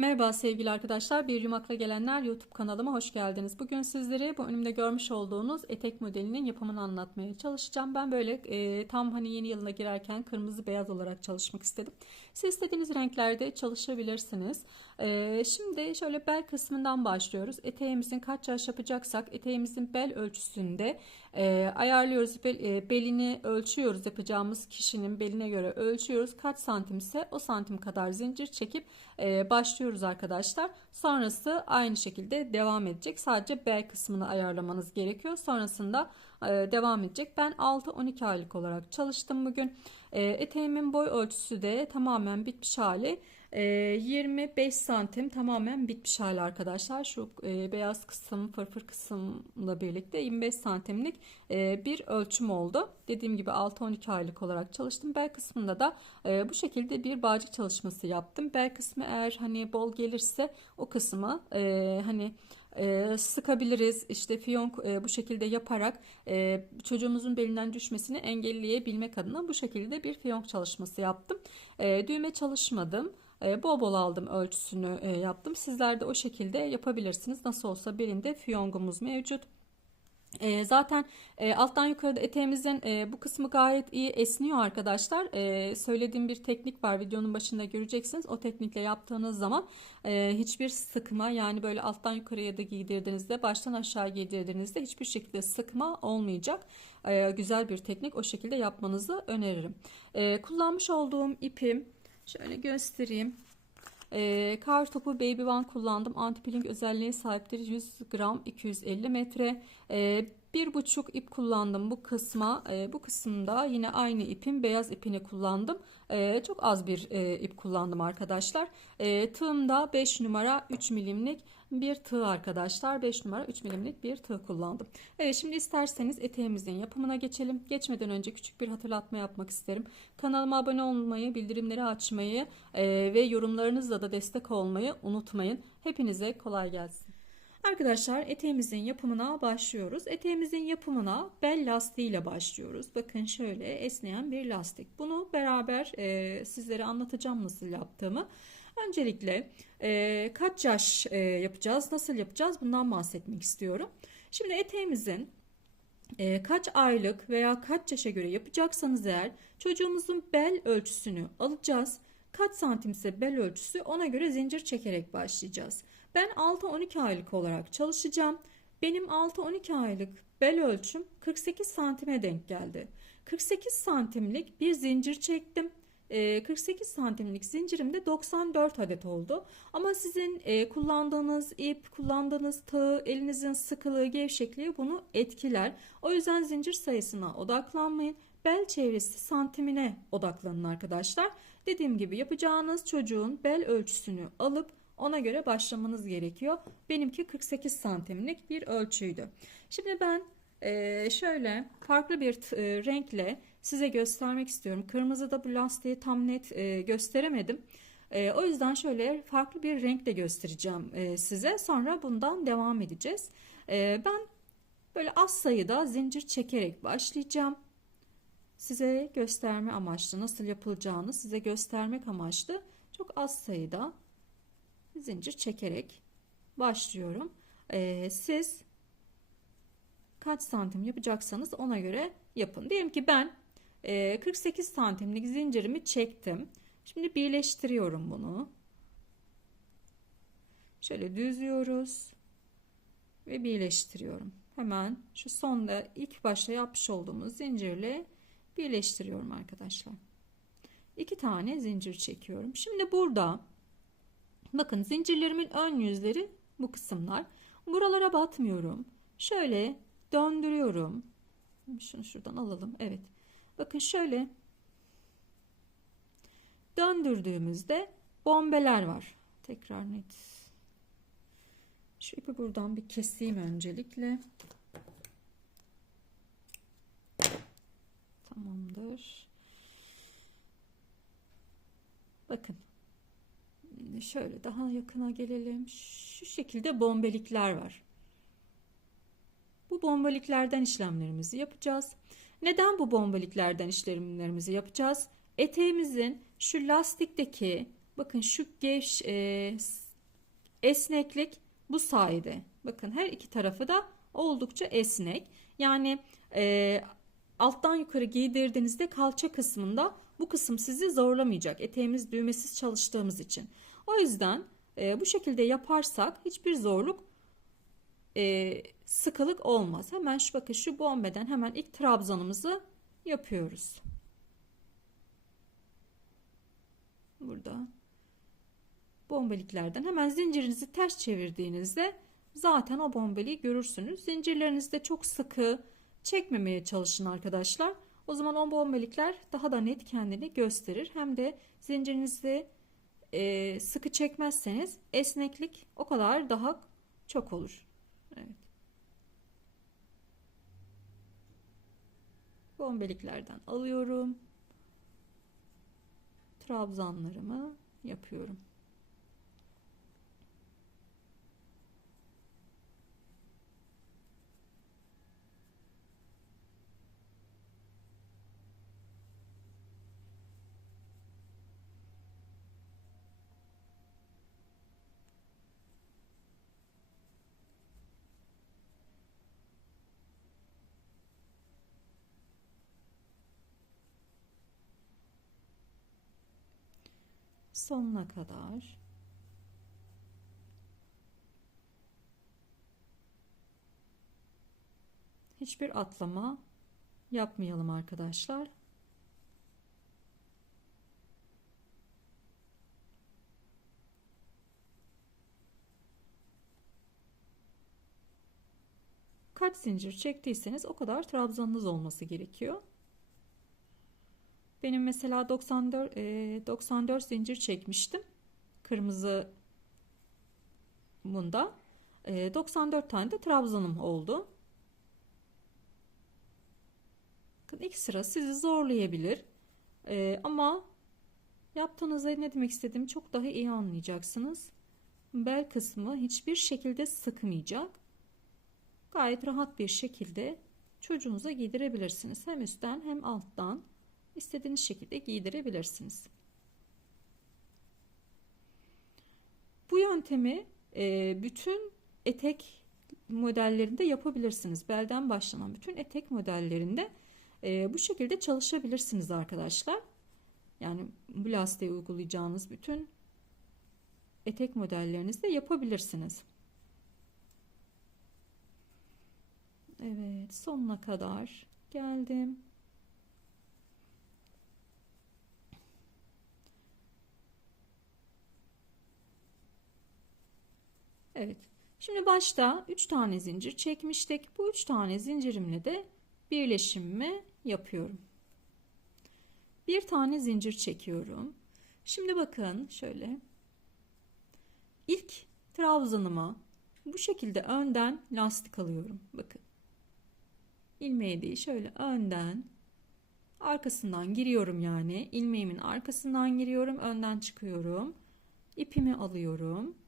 Merhaba sevgili arkadaşlar, Bir Yumakla Gelenler YouTube kanalıma hoş geldiniz. Bugün sizlere bu önümde görmüş olduğunuz etek modelinin yapımını anlatmaya çalışacağım. Ben böyle tam hani yeni yılına girerken kırmızı beyaz olarak çalışmak istedim. Siz istediğiniz renklerde çalışabilirsiniz. Şimdi şöyle bel kısmından başlıyoruz. Eteğimizin kaç yaş yapacaksak eteğimizin bel ölçüsünde ayarlıyoruz. Belini ölçüyoruz, yapacağımız kişinin beline göre ölçüyoruz. Kaç santimse o santim kadar zincir çekip başlıyoruz arkadaşlar. Sonrası aynı şekilde devam edecek. Sadece bel kısmını ayarlamanız gerekiyor. Sonrasında devam edecek. Ben 6-12 aylık olarak çalıştım bugün. Eteğimin boy ölçüsü de tamamen bitmiş hali. 25 santim tamamen bitmiş hali arkadaşlar. Şu beyaz kısım, fırfır kısımla birlikte 25 santimlik bir ölçüm oldu. Dediğim gibi 6-12 aylık olarak çalıştım. Bel kısmında da bu şekilde bir bağcık çalışması yaptım. Bel kısmı eğer hani bol gelirse o kısmı hani sıkabiliriz. İşte fiyonk bu şekilde yaparak çocuğumuzun belinden düşmesini engelleyebilmek adına bu şekilde bir fiyonk çalışması yaptım. Düğme çalışmadım. Bol bol aldım, ölçüsünü yaptım. Sizler de o şekilde yapabilirsiniz. Nasıl olsa belinde fiyongumuz mevcut. Zaten alttan yukarıda eteğimizin bu kısmı gayet iyi esniyor arkadaşlar. Söylediğim bir teknik var, videonun başında göreceksiniz. O teknikle yaptığınız zaman hiçbir sıkma, yani böyle alttan yukarıya da giydirdiğinizde, baştan aşağı giydirdiğinizde hiçbir şekilde sıkma olmayacak. Güzel bir teknik, o şekilde yapmanızı öneririm. Kullanmış olduğum ipim şöyle göstereyim. Kar topu Baby One kullandım. Anti-peeling özelliğe sahiptir. 100 gram 250 metre. 1,5 ip kullandım bu kısma. Bu kısımda yine aynı ipin beyaz ipini kullandım. Çok az bir ip kullandım arkadaşlar. Tığım da 5 numara 3 milimlik bir tığ arkadaşlar. 5 numara 3 milimlik bir tığ kullandım. Evet, şimdi isterseniz eteğimizin yapımına geçelim. Geçmeden önce küçük bir hatırlatma yapmak isterim. Kanalıma abone olmayı, bildirimleri açmayı ve yorumlarınızla da destek olmayı unutmayın. Hepinize kolay gelsin. Arkadaşlar, eteğimizin yapımına başlıyoruz. Eteğimizin yapımına bel lastiği ile başlıyoruz. Bakın şöyle esneyen bir lastik. Bunu beraber sizlere anlatacağım nasıl yaptığımı. Öncelikle kaç yaş yapacağız, nasıl yapacağız bundan bahsetmek istiyorum. Şimdi eteğimizin kaç aylık veya kaç yaşa göre yapacaksanız eğer çocuğumuzun bel ölçüsünü alacağız. Kaç santimse bel ölçüsü, ona göre zincir çekerek başlayacağız. Ben 6-12 aylık olarak çalışacağım. Benim 6-12 aylık bel ölçüm 48 santime denk geldi. 48 santimlik bir zincir çektim. 48 santimlik zincirimde 94 adet oldu. Ama sizin kullandığınız ip, kullandığınız tığ, elinizin sıkılığı, gevşekliği bunu etkiler. O yüzden zincir sayısına odaklanmayın. Bel çevresi santimine odaklanın arkadaşlar. Dediğim gibi yapacağınız çocuğun bel ölçüsünü alıp ona göre başlamanız gerekiyor. Benimki 48 santimlik bir ölçüydü. Şimdi ben şöyle farklı bir renkle size göstermek istiyorum. Kırmızıda bu lastiği tam net gösteremedim. O yüzden şöyle farklı bir renkle göstereceğim size. Sonra bundan devam edeceğiz. Ben böyle az sayıda zincir çekerek başlayacağım. Size gösterme amaçlı, nasıl yapılacağını size göstermek amaçlı çok az sayıda zincir çekerek başlıyorum. Siz kaç santim yapacaksanız ona göre yapın. Diyelim ki ben 48 santimlik zincirimi çektim. Şimdi birleştiriyorum bunu. Şöyle düzüyoruz ve birleştiriyorum. Hemen şu sonda ilk başta yapmış olduğumuz zincirle birleştiriyorum arkadaşlar. 2 tane zincir çekiyorum. Şimdi burada bakın, zincirlerimin ön yüzleri bu kısımlar. Buralara batmıyorum. Şöyle döndürüyorum. Şunu şuradan alalım. Evet. Bakın şöyle döndürdüğümüzde bombeler var. Tekrar net. Şu ipi buradan bir keseyim öncelikle. Tamamdır. Bakın. Şöyle daha yakına gelelim. Şu şekilde bombelikler var. Bu bombeliklerden işlemlerimizi yapacağız. Neden bu bombeliklerden işlemlerimizi yapacağız? Eteğimizin şu lastikteki, bakın şu Esneklik bu sayede. Bakın her iki tarafı da oldukça esnek. Yani alttan yukarı giydirdiğinizde kalça kısmında bu kısım sizi zorlamayacak. Eteğimiz düğmesiz çalıştığımız için. O yüzden bu şekilde yaparsak hiçbir zorluk, sıkılık olmaz. Hemen şu bakın şu bombeden hemen ilk trabzanımızı yapıyoruz. Burada bombeliklerden hemen zincirinizi ters çevirdiğinizde zaten o bombeliği görürsünüz. Zincirlerinizde çok sıkı çekmemeye çalışın arkadaşlar. O zaman o bombelikler daha da net kendini gösterir. Hem de zincirinizi sıkı çekmezseniz esneklik o kadar daha çok olur. Evet. Bombeliklerden alıyorum. Trabzanlarımı yapıyorum. Sonuna kadar. Hiçbir atlama yapmayalım arkadaşlar. Kaç zincir çektiyseniz o kadar trabzanınız olması gerekiyor. Benim mesela 94 zincir çekmiştim. Kırmızı bunda. 94 tane de trabzanım oldu. İlk sıra sizi zorlayabilir. Ama yaptığınızda ne demek istediğimi çok daha iyi anlayacaksınız. Bel kısmı hiçbir şekilde sıkmayacak. Gayet rahat bir şekilde çocuğunuza giydirebilirsiniz. Hem üstten hem alttan istediğiniz şekilde giydirebilirsiniz. Bu yöntemi bütün etek modellerinde yapabilirsiniz. Belden başlanan bütün etek modellerinde bu şekilde çalışabilirsiniz arkadaşlar. Yani bu lastiği uygulayacağınız bütün etek modellerinizde yapabilirsiniz. Evet, sonuna kadar geldim. Evet. Şimdi başta 3 tane zincir çekmiştik. Bu 3 tane zincirimle de birleşimimi yapıyorum. Bir tane zincir çekiyorum. Şimdi bakın şöyle. İlk trabzanıma bu şekilde önden lastik alıyorum. Bakın. İlmeği değil, şöyle önden arkasından giriyorum yani. İlmeğimin arkasından giriyorum. Önden çıkıyorum. İpimi alıyorum.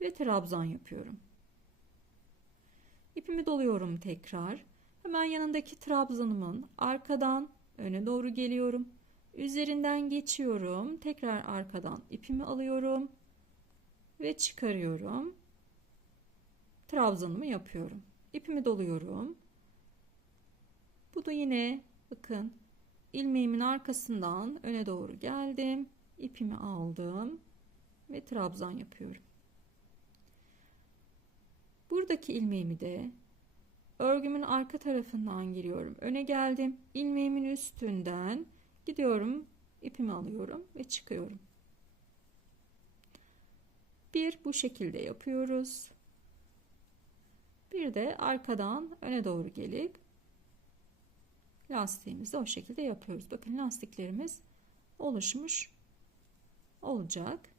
Ve trabzan yapıyorum. İpimi doluyorum tekrar. Hemen yanındaki trabzanımın arkadan öne doğru geliyorum. Üzerinden geçiyorum. Tekrar arkadan ipimi alıyorum. Ve çıkarıyorum. Trabzanımı yapıyorum. İpimi doluyorum. Bu da yine bakın ilmeğimin arkasından öne doğru geldim. İpimi aldım. Ve trabzan yapıyorum. Buradaki ilmeğimi de örgümün arka tarafından giriyorum. Öne geldim. İlmeğimin üstünden gidiyorum. İpimi alıyorum ve çıkıyorum. Bir bu şekilde yapıyoruz. Bir de arkadan öne doğru gelip lastiğimizi o şekilde yapıyoruz. Bakın lastiklerimiz oluşmuş olacak.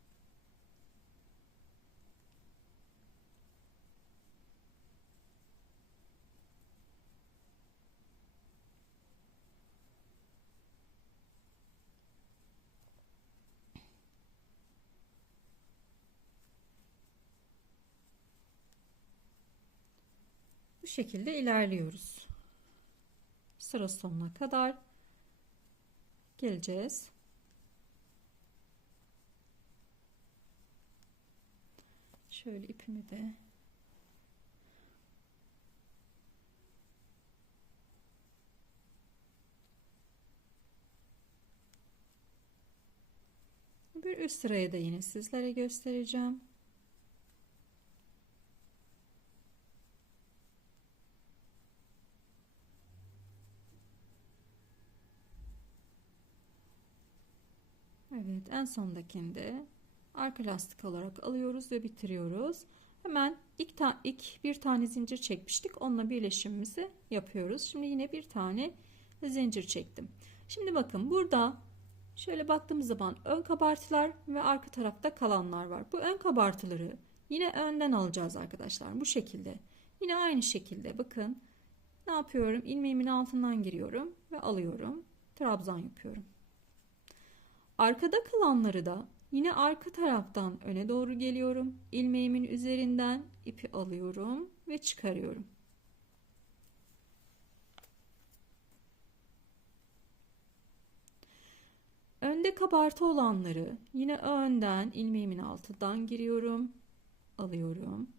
Bu şekilde ilerliyoruz. Sıra sonuna kadar geleceğiz. Şöyle ipimi de bir üst sıraya da yine sizlere göstereceğim. Evet, en sondakinde arka lastik olarak alıyoruz ve bitiriyoruz. Hemen ilk bir tane zincir çekmiştik. Onunla birleşimimizi yapıyoruz. Şimdi yine bir tane zincir çektim. Şimdi bakın burada şöyle baktığımız zaman ön kabartılar ve arka tarafta kalanlar var. Bu ön kabartıları yine önden alacağız arkadaşlar. Bu şekilde. Yine aynı şekilde bakın. Ne yapıyorum? İlmeğimin altından giriyorum ve alıyorum. Trabzan yapıyorum. Arkada kalanları da yine arka taraftan öne doğru geliyorum. İlmeğimin üzerinden ipi alıyorum ve çıkarıyorum. Önde kabartı olanları yine önden ilmeğimin altından giriyorum, alıyorum.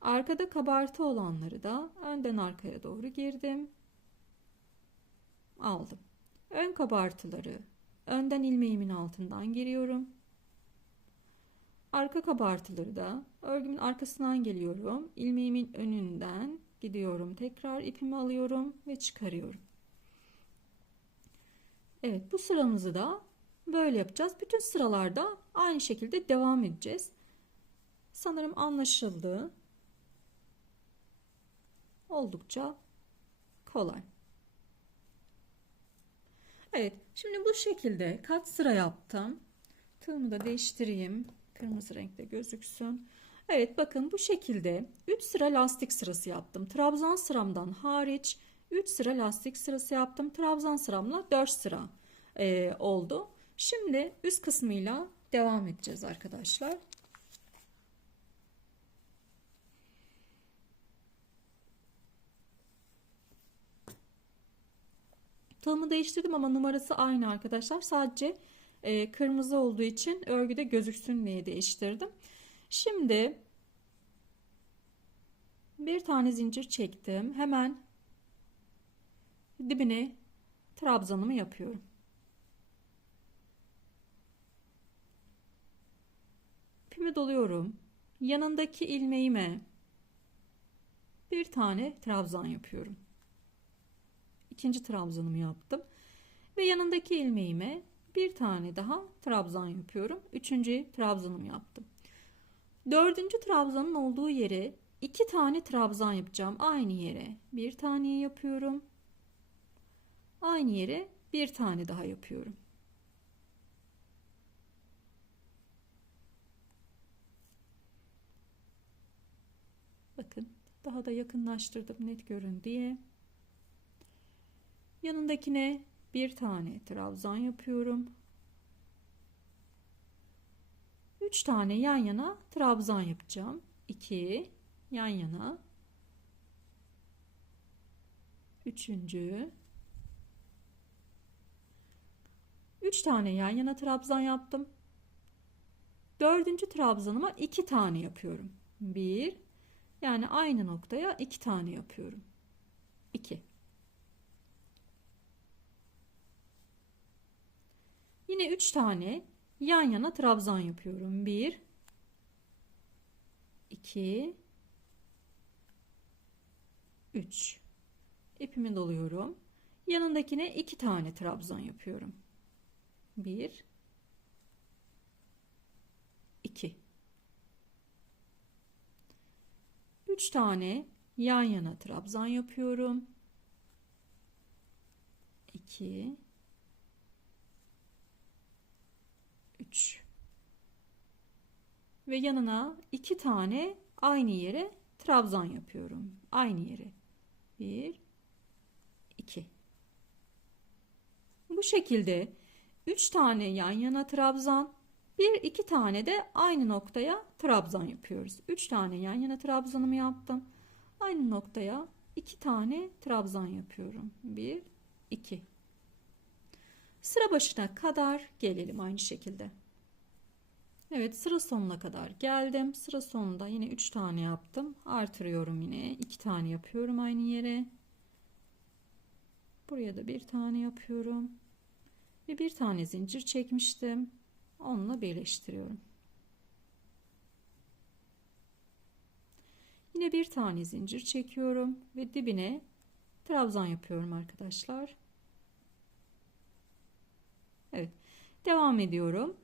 Arkada kabartı olanları da önden arkaya doğru girdim, aldım. Ön kabartıları önden ilmeğimin altından giriyorum. Arka kabartıları da örgümün arkasından geliyorum. İlmeğimin önünden gidiyorum. Tekrar ipimi alıyorum ve çıkarıyorum. Evet, bu sıramızı da böyle yapacağız. Bütün sıralarda aynı şekilde devam edeceğiz. Sanırım anlaşıldı. Oldukça kolay. Evet, şimdi bu şekilde kaç sıra yaptım. Tığımı da değiştireyim. Kırmızı renkte gözüksün. Evet, bakın bu şekilde 3 sıra lastik sırası yaptım. Trabzan sıramdan hariç 3 sıra lastik sırası yaptım. Trabzan sıramla 4 sıra oldu. Şimdi üst kısmıyla devam edeceğiz arkadaşlar. Tığımı değiştirdim ama numarası aynı arkadaşlar. Sadece kırmızı olduğu için örgüde gözüksün diye değiştirdim. Şimdi bir tane zincir çektim. Hemen dibine trabzanımı yapıyorum. İpimi doluyorum. Yanındaki ilmeğime bir tane trabzan yapıyorum. İkinci trabzanımı yaptım. Ve yanındaki ilmeğime bir tane daha trabzan yapıyorum. Üçüncü trabzanımı yaptım. Dördüncü trabzanın olduğu yere 2 tane trabzan yapacağım. Aynı yere bir tane yapıyorum. Aynı yere bir tane daha yapıyorum. Bakın, daha da yakınlaştırdım net görün diye. Yanındakine bir tane trabzan yapıyorum. 3 tane yan yana trabzan yapacağım. 2 yan yana. Üçüncü. 3 tane yan yana trabzan yaptım. Dördüncü trabzanıma 2 tane yapıyorum. 1, yani aynı noktaya 2 tane yapıyorum. 2. Yine 3 tane yan yana trabzan yapıyorum. 1, 2, 3. İpimi doluyorum. Yanındakine 2 tane trabzan yapıyorum. 1, 2. 3 tane yan yana trabzan yapıyorum. 2, 3. Ve yanına 2 tane aynı yere trabzan yapıyorum. Aynı yere. 1, 2. Bu şekilde 3 tane yan yana trabzan, 1-2 tane de aynı noktaya trabzan yapıyoruz. 3 tane yan yana trabzanımı yaptım. Aynı noktaya 2 tane trabzan yapıyorum. 1, 2. Sıra başına kadar gelelim aynı şekilde. Evet, sıra sonuna kadar geldim. Sıra sonunda yine 3 tane yaptım. Artırıyorum yine. 2 tane yapıyorum aynı yere. Buraya da bir tane yapıyorum. Ve bir tane zincir çekmiştim. Onunla birleştiriyorum. Yine bir tane zincir çekiyorum ve dibine trabzan yapıyorum arkadaşlar. Evet, devam ediyorum.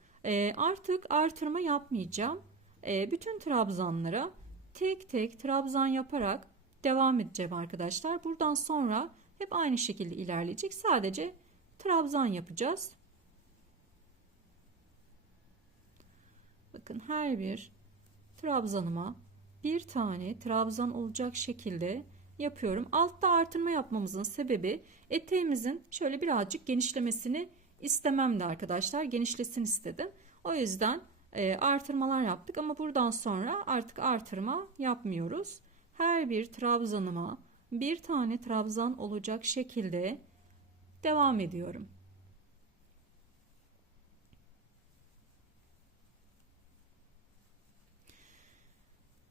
Artık artırma yapmayacağım. Bütün trabzanlara tek tek trabzan yaparak devam edeceğim arkadaşlar. Buradan sonra hep aynı şekilde ilerleyecek. Sadece trabzan yapacağız. Bakın, her bir trabzanıma bir tane trabzan olacak şekilde yapıyorum. Altta artırma yapmamızın sebebi eteğimizin şöyle birazcık genişlemesini istememdi arkadaşlar. Genişlesin istedim. O yüzden artırmalar yaptık ama buradan sonra artık artırma yapmıyoruz. Her bir trabzanıma bir tane trabzan olacak şekilde devam ediyorum.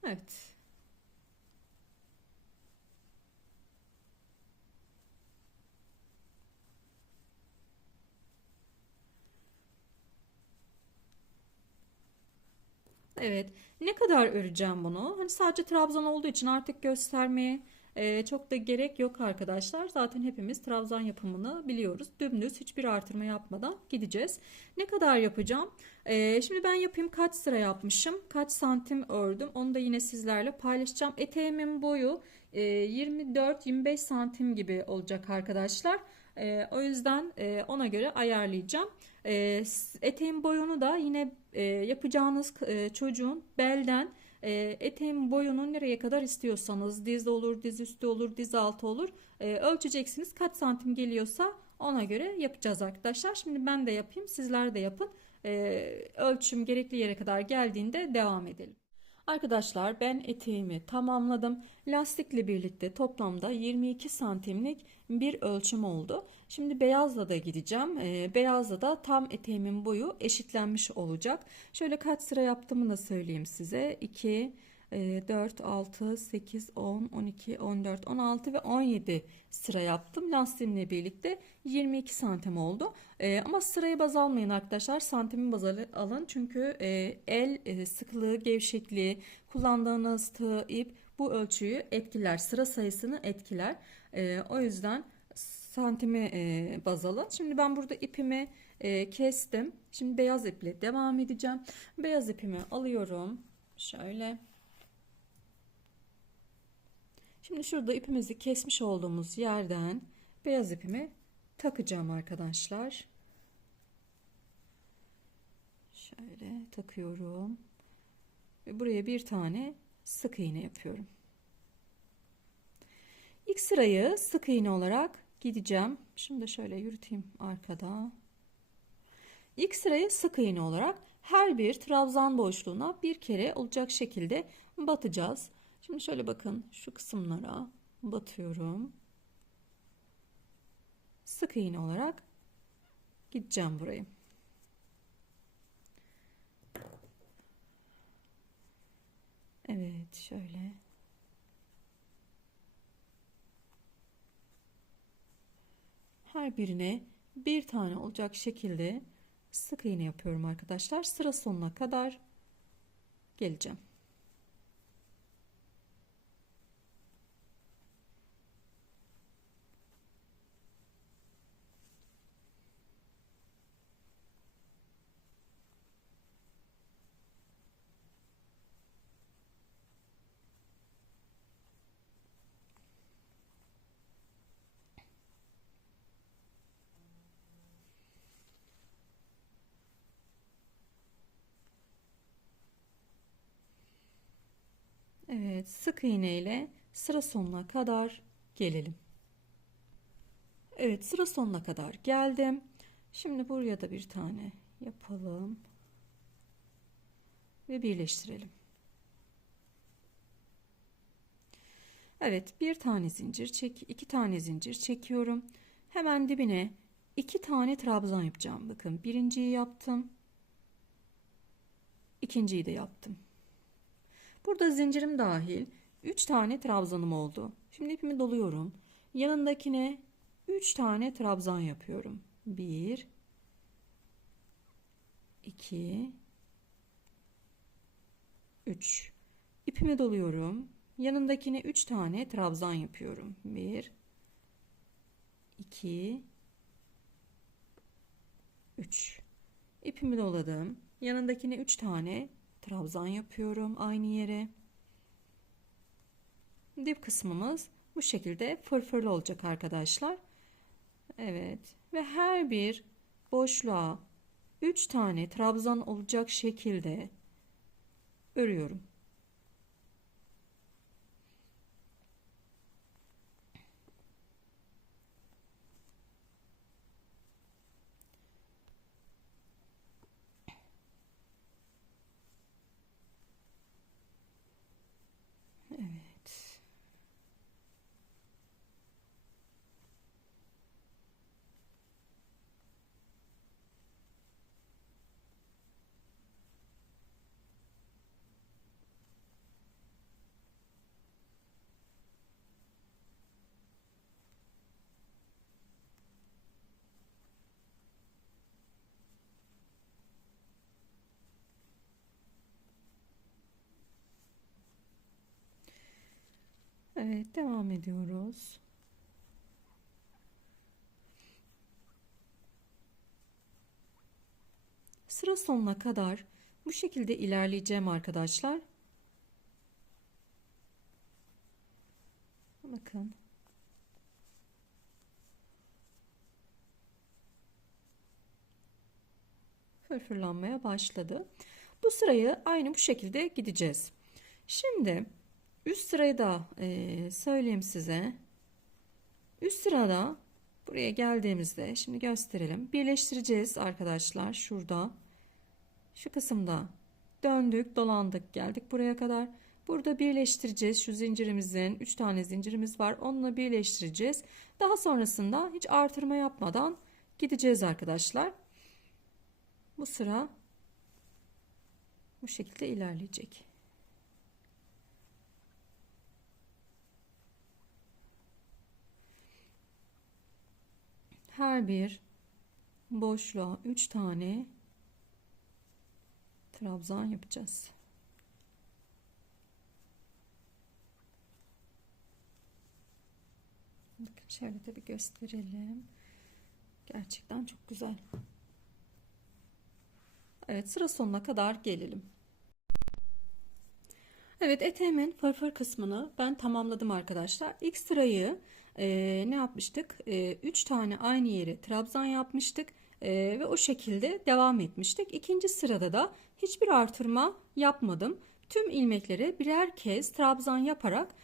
Evet. Evet. Ne kadar öreceğim bunu? Hani sadece trabzan olduğu için artık göstermeye çok da gerek yok arkadaşlar. Zaten hepimiz trabzan yapımını biliyoruz. Dümdüz hiçbir artırma yapmadan gideceğiz. Ne kadar yapacağım? Şimdi ben yapayım, kaç sıra yapmışım, kaç santim ördüm. Onu da yine sizlerle paylaşacağım. Eteğimin boyu 24-25 santim gibi olacak arkadaşlar. O yüzden ona göre ayarlayacağım. Eteğin boyunu da yine yapacağınız çocuğun belden eteğin boyunu nereye kadar istiyorsanız, diz olur, diz üstü olur, diz altı olur, ölçeceksiniz. Kaç santim geliyorsa ona göre yapacağız arkadaşlar. Şimdi ben de yapayım, sizler de yapın. Ölçüm gerekli yere kadar geldiğinde devam edelim. Arkadaşlar, ben eteğimi tamamladım. Lastikle birlikte toplamda 22 santimlik bir ölçüm oldu. Şimdi beyazla da gideceğim. Beyazla da tam eteğimin boyu eşitlenmiş olacak. Şöyle kaç sıra yaptığımı da söyleyeyim size. 2, 4, 6, 8, 10, 12, 14, 16 ve 17 sıra yaptım. Lastiğimle birlikte 22 santim oldu. Ama sırayı baz almayın arkadaşlar. Santimi baz alın. Çünkü el sıklığı, gevşekliği, kullandığınız tığ, ip bu ölçüyü etkiler. Sıra sayısını etkiler. O yüzden santimi baz alın. Şimdi ben burada ipimi kestim. Şimdi beyaz iple devam edeceğim. Beyaz ipimi alıyorum. Şöyle. Şimdi şurada ipimizi kesmiş olduğumuz yerden beyaz ipimi takacağım arkadaşlar. Şöyle takıyorum. Ve buraya bir tane sık iğne yapıyorum. İlk sırayı sık iğne olarak gideceğim. Şimdi şöyle yürüteyim arkada. İlk sırayı sık iğne olarak her bir trabzan boşluğuna bir kere olacak şekilde batacağız. Şimdi şöyle bakın, şu kısımlara batıyorum. Sık iğne olarak gideceğim burayı. Evet, şöyle. Her birine bir tane olacak şekilde sık iğne yapıyorum arkadaşlar. Sıra sonuna kadar geleceğim. Evet, sık iğne ile sıra sonuna kadar gelelim. Evet, sıra sonuna kadar geldim. Şimdi buraya da bir tane yapalım ve birleştirelim. Evet, bir tane zincir çek, iki tane zincir çekiyorum. Hemen dibine iki tane trabzan yapacağım. Bakın, birinciyi yaptım. İkinciyi de yaptım. Burada zincirim dahil 3 tane trabzanım oldu. Şimdi ipimi doluyorum. Yanındakine 3 tane trabzan yapıyorum. 1 2 3. İpimi doluyorum. Yanındakine 3 tane trabzan yapıyorum. 1 2 3. İpimi doladım. Yanındakine 3 tane trabzan yapıyorum aynı yere. Dip kısmımız bu şekilde fırfırlı olacak arkadaşlar. Evet. Ve her bir boşluğa 3 tane trabzan olacak şekilde örüyorum. Evet. Evet, devam ediyoruz. Sıra sonuna kadar bu şekilde ilerleyeceğim arkadaşlar. Bakın. Fırfırlanmaya başladı. Bu sırayı aynı bu şekilde gideceğiz. Şimdi üst sırayı da söyleyeyim size. Üst sırada buraya geldiğimizde şimdi gösterelim. Birleştireceğiz arkadaşlar şurada. Şu kısımda döndük, dolandık, geldik buraya kadar. Burada birleştireceğiz. Şu zincirimizin 3 tane zincirimiz var. Onunla birleştireceğiz. Daha sonrasında hiç artırma yapmadan gideceğiz arkadaşlar. Bu sıra bu şekilde ilerleyecek. Her bir boşluğa 3 tane trabzan yapacağız. Bakın şöyle de bir gösterelim. Gerçekten çok güzel. Evet, sıra sonuna kadar gelelim. Evet, eteğimin fırfır kısmını ben tamamladım arkadaşlar. İlk sırayı ne yapmıştık? 3 tane aynı yere trabzan yapmıştık ve o şekilde devam etmiştik. İkinci sırada da hiçbir artırma yapmadım. Tüm ilmekleri birer kez trabzan yaparak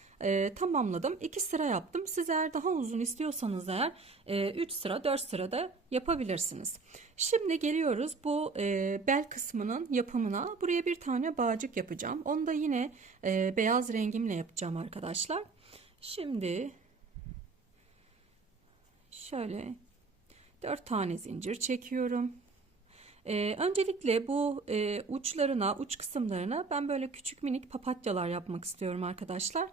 tamamladım. 2 sıra yaptım. Siz eğer daha uzun istiyorsanız eğer 3 sıra 4 sıra da yapabilirsiniz. Şimdi geliyoruz bu bel kısmının yapımına. Buraya bir tane bağcık yapacağım. Onu da yine beyaz rengimle yapacağım arkadaşlar. Şimdi şöyle 4 tane zincir çekiyorum. Öncelikle bu uçlarına, uç kısımlarına ben böyle küçük minik papatyalar yapmak istiyorum arkadaşlar.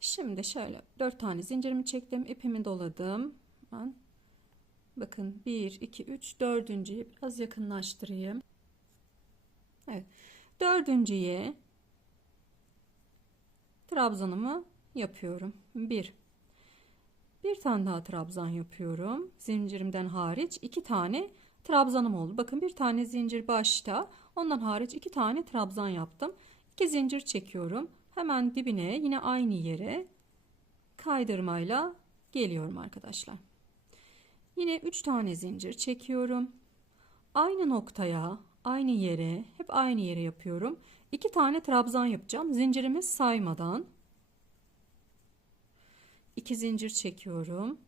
Şimdi şöyle 4 tane zincirimi çektim, ipimi doladım. Ben bakın 1 2 3 dördüncüyü biraz yakınlaştırayım. Evet. Dördüncüye trabzanımı yapıyorum. Bir tane daha trabzan yapıyorum. Zincirimden hariç 2 tane trabzanım oldu. Bakın bir tane zincir başta, ondan hariç 2 tane trabzan yaptım. 2 zincir çekiyorum. Hemen dibine yine aynı yere kaydırmayla geliyorum arkadaşlar. Yine 3 tane zincir çekiyorum. Aynı noktaya, aynı yere, hep aynı yere yapıyorum. 2 tane trabzan yapacağım. Zincirimi saymadan 2 zincir çekiyorum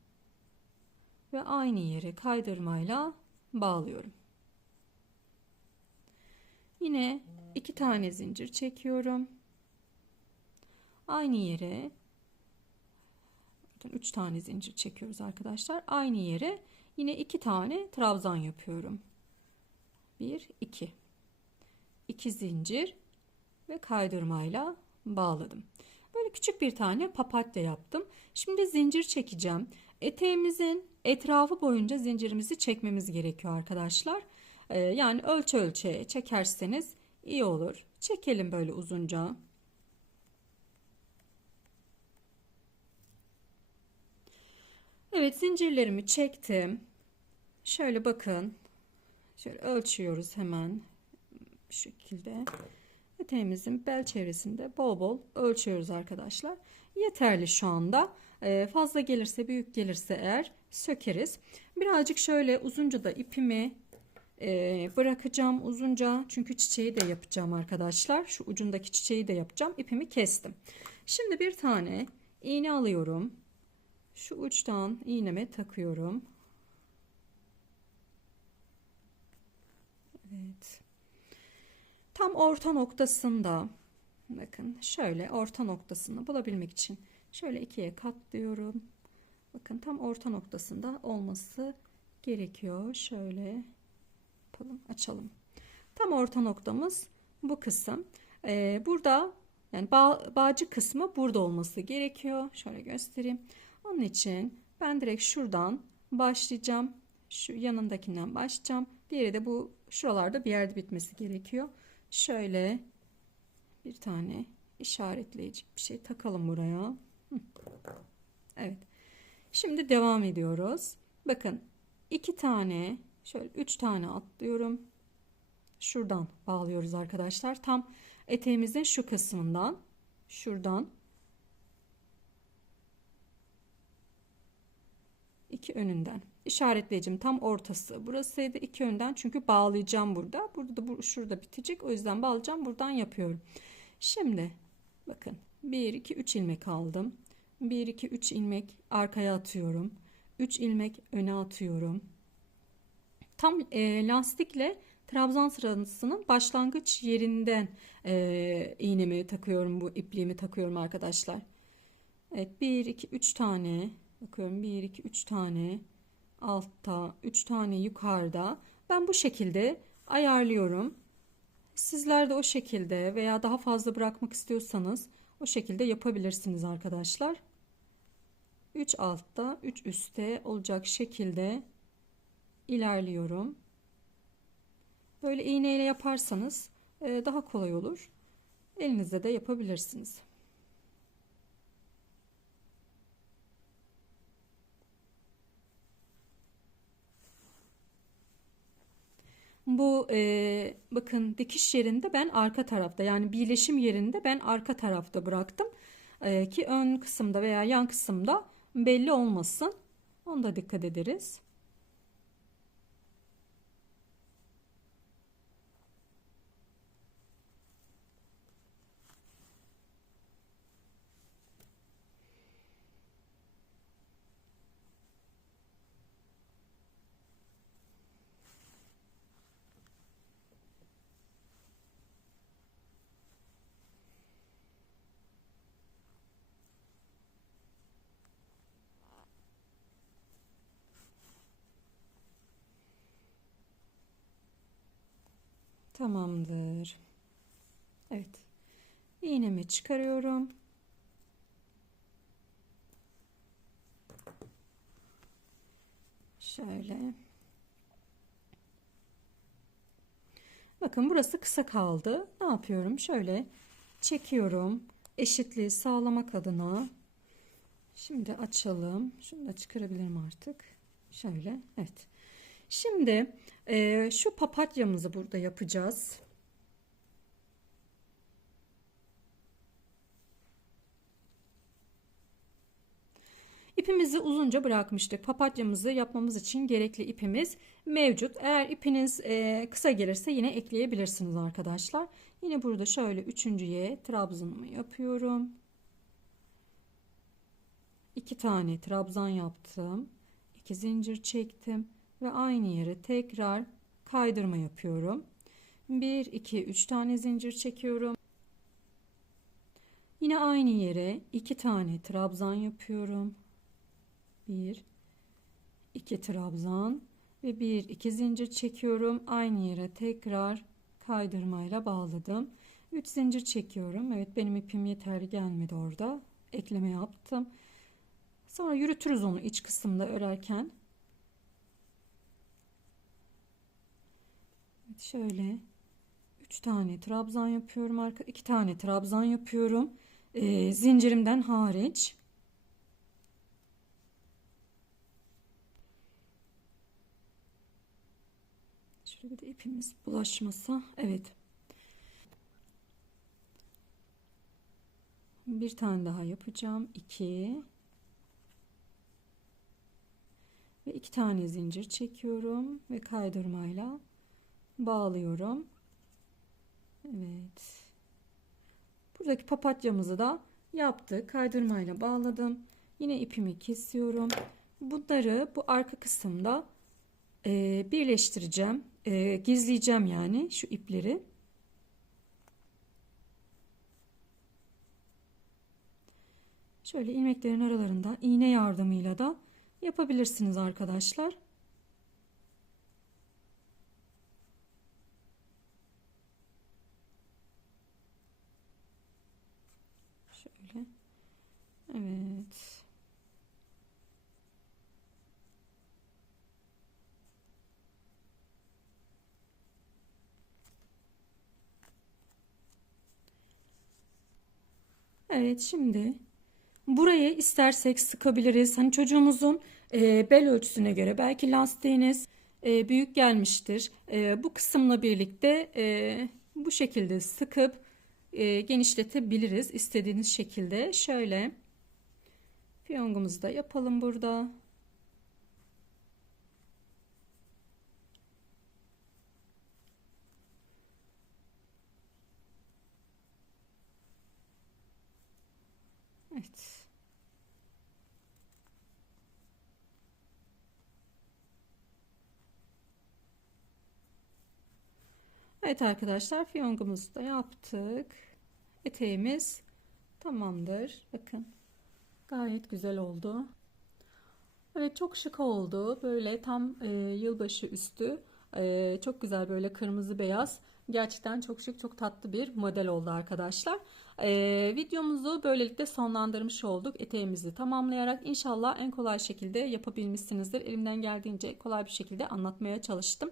ve aynı yere kaydırmayla bağlıyorum. Yine 2 tane zincir çekiyorum. Aynı yere 3 tane zincir çekiyoruz arkadaşlar. Aynı yere yine 2 tane trabzan yapıyorum. 1 2. 2 zincir ve kaydırmayla bağladım. Böyle küçük bir tane papatya yaptım. Şimdi zincir çekeceğim. Eteğimizin etrafı boyunca zincirimizi çekmemiz gerekiyor arkadaşlar. Yani ölçü ölçüye çekerseniz iyi olur. Çekelim böyle uzunca. Evet, zincirlerimi çektim. Şöyle bakın. Şöyle ölçüyoruz hemen. Bu şekilde. Eteğimizin bel çevresinde bol bol ölçüyoruz arkadaşlar. Yeterli şu anda. Fazla gelirse, büyük gelirse eğer sökeriz. Birazcık şöyle uzunca da ipimi bırakacağım uzunca. Çünkü çiçeği de yapacağım arkadaşlar. Şu ucundaki çiçeği de yapacağım. İpimi kestim. Şimdi bir tane iğne alıyorum. Şu uçtan iğneme takıyorum. Evet. Tam orta noktasında, bakın şöyle orta noktasını bulabilmek için şöyle ikiye katlıyorum. Bakın tam orta noktasında olması gerekiyor. Şöyle yapalım, açalım. Tam orta noktamız bu kısım. Burada yani bağcı kısmı burada olması gerekiyor. Şöyle göstereyim. Onun için ben direkt şuradan başlayacağım. Şu yanındakinden başlayacağım. Diğeri de bu şuralarda bir yerde bitmesi gerekiyor. Şöyle bir tane işaretleyici bir şey takalım buraya. Evet. Şimdi devam ediyoruz. Bakın 2 tane, şöyle 3 tane atlıyorum. Şuradan bağlıyoruz arkadaşlar. Tam eteğimizin şu kısmından, şuradan 2 önünden. İşaretleyicim tam ortası burasıydı. 2 önden çünkü bağlayacağım burada. Burada da şurada bitecek. O yüzden bağlayacağım. Buradan yapıyorum. Şimdi bakın 1 2 3 ilmek aldım. 1 2 3 ilmek arkaya atıyorum. 3 ilmek öne atıyorum. Tam lastikle trabzan sırasının başlangıç yerinden iğnemi takıyorum, bu ipliğimi takıyorum arkadaşlar. Evet, 1 2 3 tane bakıyorum, 1 2 3 tane altta, 3 tane yukarıda. Ben bu şekilde ayarlıyorum. Sizler de o şekilde veya daha fazla bırakmak istiyorsanız o şekilde yapabilirsiniz arkadaşlar. 3 altta 3 üstte olacak şekilde ilerliyorum. Böyle iğneyle yaparsanız daha kolay olur. Elinizde de yapabilirsiniz. Bu bakın dikiş yerinde ben arka tarafta, yani birleşim yerinde ben arka tarafta bıraktım. Ki ön kısımda veya yan kısımda belli olmasın. Onu da dikkat ederiz. Tamamdır. Evet. İğnemi çıkarıyorum. Şöyle. Bakın burası kısa kaldı. Ne yapıyorum? Şöyle çekiyorum. Eşitliği sağlamak adına. Şimdi açalım. Şunu da çıkarabilirim artık. Şöyle. Evet. Şimdi şu papatyamızı burada yapacağız. İpimizi uzunca bırakmıştık. Papatyamızı yapmamız için gerekli ipimiz mevcut. Eğer ipiniz kısa gelirse yine ekleyebilirsiniz arkadaşlar. Yine burada şöyle üçüncüye trabzanımı yapıyorum. 2 tane trabzan yaptım. 2 zincir çektim ve aynı yere tekrar kaydırma yapıyorum. 1 2 3 tane zincir çekiyorum. Yine aynı yere 2 tane trabzan yapıyorum. 1 2 trabzan ve 1 2 zincir çekiyorum. Aynı yere tekrar kaydırmayla bağladım. 3 zincir çekiyorum. Evet, benim ipim yeterli gelmedi orada. Ekleme yaptım. Sonra yürütürüz onu iç kısımda örerken. Evet, şöyle 3 tane trabzan yapıyorum. 2 tane trabzan yapıyorum. Zincirimden hariç. Şöyle bir de ipimiz bulaşmasa. Evet. Bir tane daha yapacağım. 2 ve 2 tane zincir çekiyorum ve kaydırmayla bağlıyorum. Evet. Buradaki papatyamızı da yaptık. Kaydırmayla bağladım. Yine ipimi kesiyorum. Bunları bu arka kısımda birleştireceğim. Gizleyeceğim yani şu ipleri. Şöyle ilmeklerin aralarında iğne yardımıyla da yapabilirsiniz arkadaşlar. Şöyle. Evet. Evet, şimdi burayı istersek sıkabiliriz. Hani çocuğumuzun bel ölçüsüne göre belki lastiğiniz büyük gelmiştir. Bu kısımla birlikte bu şekilde sıkıp genişletebiliriz istediğiniz şekilde. Şöyle fiyongumuzu da yapalım burada. Evet. Evet arkadaşlar, fiyongumuzu da yaptık. Eteğimiz tamamdır. Bakın gayet güzel oldu. Evet, çok şık oldu. Böyle tam yılbaşı üstü. Çok güzel, böyle kırmızı beyaz. Gerçekten çok şık, çok tatlı bir model oldu arkadaşlar. Videomuzu böylelikle sonlandırmış olduk. Eteğimizi tamamlayarak inşallah en kolay şekilde yapabilmişsinizdir. Elimden geldiğince kolay bir şekilde anlatmaya çalıştım.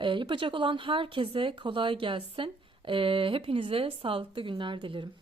Yapacak olan herkese kolay gelsin. Hepinize sağlıklı günler dilerim.